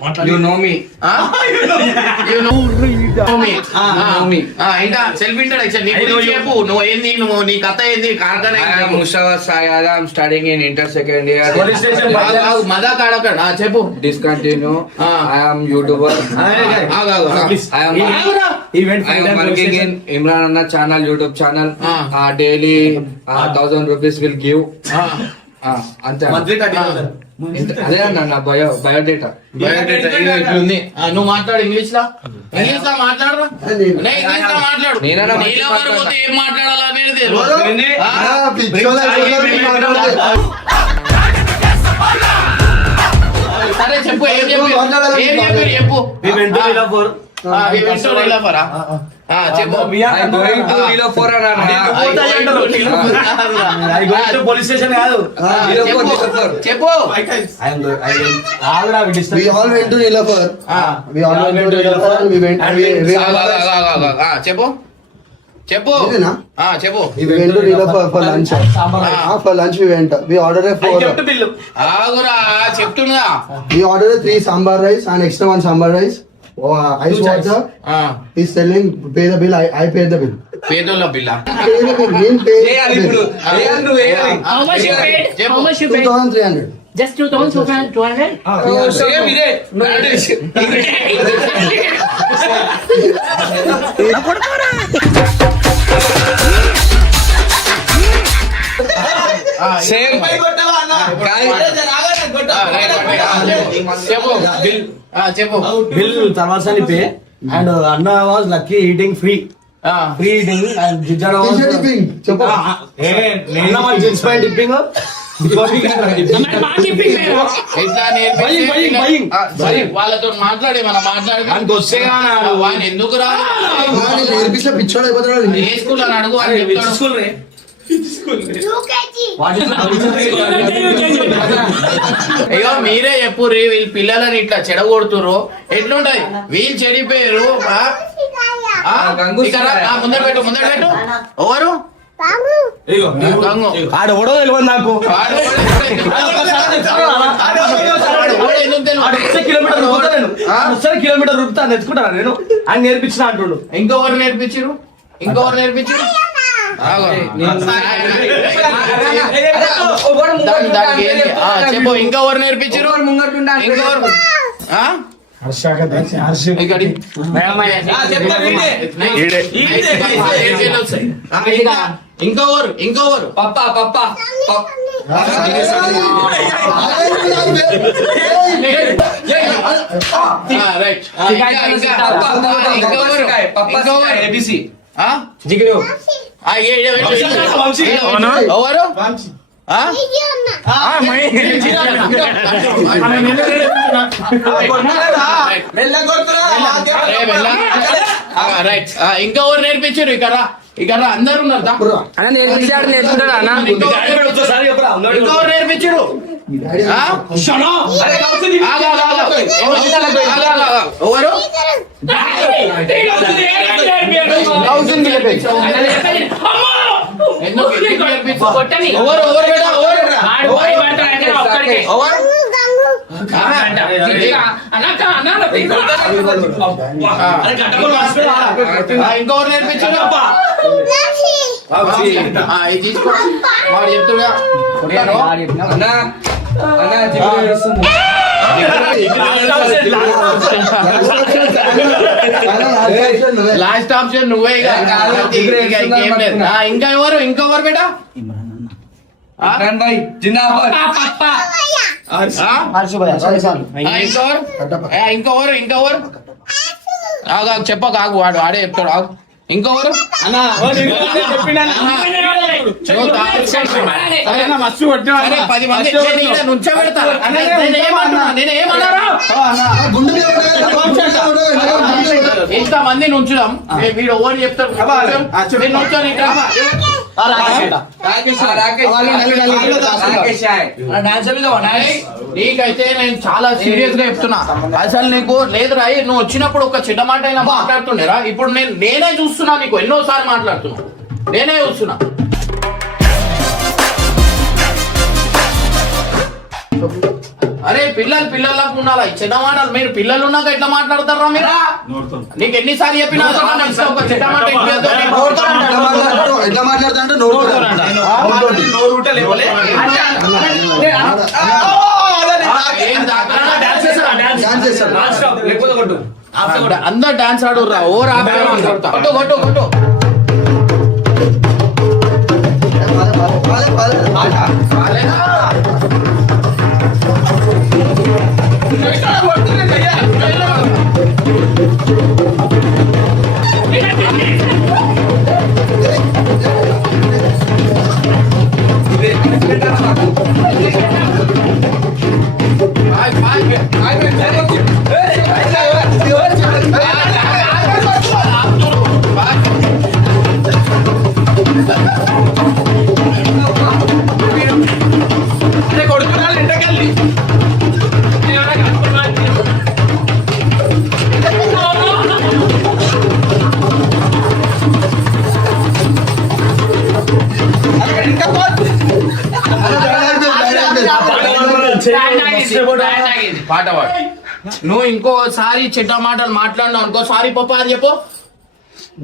You know me. You know me. ఇంకా self introduction నీ గురించి చెప్పు. నువ్వు ఏంది, నువ్వు నీ కథ ఏంది? I am Mustafa Sayad. I am studying in inter second year. మజా కాడక చెప్పు. Discontinue. I am YouTuber. I am working in Imran Anna channel, YouTube channel. Daily 1,000 rupees will give. అంతే అదే అన్న నా బయోడేటా ఇట్లుంది. నువ్వు మాట్లాడు ఇంగ్లీష్ లో మాట్లాడరా. ఇంగ్లీష్ లో మాట్లాడు. పోతే ఏం మాట్లాడాలా అనేది సరే చెప్పు. ఏం చెప్పు చెప్పు. పోలీస్ స్టేషన్ కాదు. చెప్పు. చెప్పు చెప్పు చెప్పు. For lunch we went. We ordered a 4. ఆగురా చెప్తున్నా. We ordered a 3 sambar rice and extra 1 sambar rice. Ice water. He's telling pay the bill. I paid the bill. పేదోళ్ళ బిల్ల. Pay the bill. Mean pay the bill. How much you paid? How much you paid? 2,300. Just 2,200? Same ఇదే same చెప్పు bill. చెప్పు bill తర్వాత pay. And అన్న was lucky eating free eating and జిజ్జన Tipping. చెప్పు. అన్న వాజ్ జీన్స్ ప్యాంట్ టిప్పింగ్ వాళ్ళతో మాట్లాడి మనం మాట్లాడి వస్తే వాడిని ఎందుకు రా నేర్పిస్తే పిచ్చోడు అయిపోతాడు. ఏ స్కూల్ అని అడుగు అని చెప్తాడు. స్కూల్ రే అయ్యో మీరే చెప్పు రీ. వీళ్ళ పిల్లలని ఇట్లా చెడగొడుతురు ఎట్లుంటది? వీళ్ళు చెడిపోయారు. ముందర పెట్టు ముందర పెట్టు. ఎవరు ఆడ ఓడో తెలియదు నాకు. కిలోమీటర్ రుపుతా నెచ్చుకుంటాను నేను. ఆయన నేర్పించిన అంటుండు. ఇంకొకరు నేర్పించారు. ఇంకొకరు నేర్పించారు. చెప్పు ఇంకెవరు నేర్పించారు? ఇంకెవరు ఇంకెవరు ఇంకెవరు పప్పా పప్పా రైట్. ఏబిసి ఎవరు రైట్. ఇంకెవరు నేర్పించారు? ఇక్కడ ఇక్కడ అందరు ఉన్నారు. ఇంకెవరు నేర్పించారు? ఎవరు ఇంకొకరు నేర్పించారు. తీసుకో వాడు చెప్తున్నా. లాస్ట్ ఆప్షన్ నువ్వే. ఇంకా ఎవరు ఇంకెవరు బేటా? ఇంకెవరు ఇంకెవరు చెప్పక ఆగు. వాడు వాడే చెప్తాడు. ఆగు. ఇంకెవరు మస్తు 10 మంది నుంచోబెడతా. ఇంతమంది నుంచుదాం. వీడు ఎవరు చెప్తారు? నీకైతే నేను చాలా సీరియస్ గా చెప్తున్నా. అసలు నీకు లేదు రా. నువ్వు వచ్చినప్పుడు ఒక చిన్న మాట అయినా మాట్లాడుతుండేరా. ఇప్పుడు నేనే చూస్తున్నా. నీకు ఎన్నోసార్లు మాట్లాడుతున్నా. నేనే చూస్తున్నా. అరే పిల్లలకు ఉండాలి చిన్న మాటలు. మీరు పిల్లలు ఉన్నాక ఎట్లా మాట్లాడతారా మీరు? నీకు ఎన్నిసార్లు చెప్పినా ఒక చిన్న మాట వినిపించదు. ఎట్లా మాట్లాడుతుంటే నోరు అందరు డాన్స్ ఆడుర్రా. ఓవర్ కొట్టు కొట్టు కొట్టు. పాట పాడు. నువ్వు ఇంకోసారి చెడ్డ మాటలు మాట్లాడినావు అనుకో సారీ పప్ప అని చెప్పు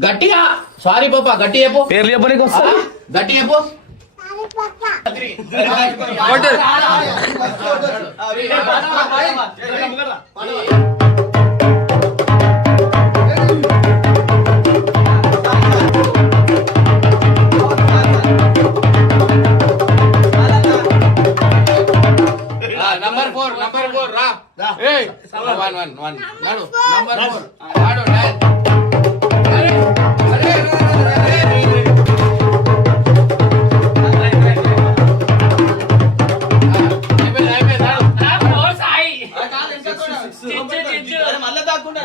గట్టిగా. సారీ పప్ప గట్టి చెప్పు. పేర్లు చెప్పడానికి వస్తా. గట్టి చెప్పు. నంబర్ 4 రా. ఏయ్ 1 నడు. నంబర్ 4 ఆడు. అరే అరే మళ్ళా దాక్కుండా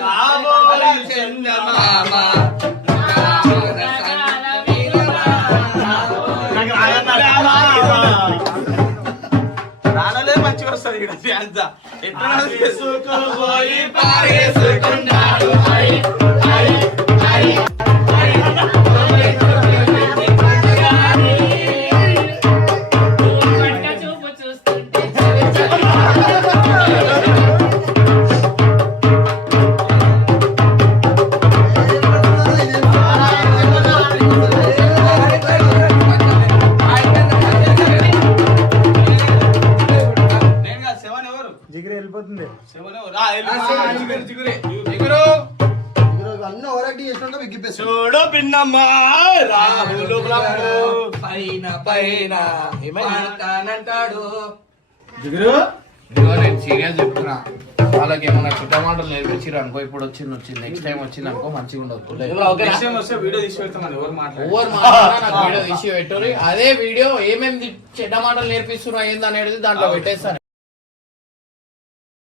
రానలే మంచిగా వస్తుంది ఇక్కడ డ్యాన్స్. ఎట్లా పోయి పారేసుకున్నాడు. చూడు పిన్నమ్మా రాహులు పైన పైన ఏమంటాడు నేను సీరియస్ చెప్తున్నా. వాళ్ళకి ఏమన్నా చిట్ట మాటలు నేర్పించారు అనుకో. ఇప్పుడు వచ్చింది నెక్స్ట్ టైం వచ్చింది అనుకో మంచిగా ఉండదు. వీడియో తీసి పెడతాం. ఓవర్ మాట్లాడినా నాకు వీడియో తీసి పెట్టరు. అదే వీడియో ఏమేమి చెడ్డ మాటలు నేర్పిస్తున్నా ఏందనేది దాంట్లో పెట్టేస్తాను.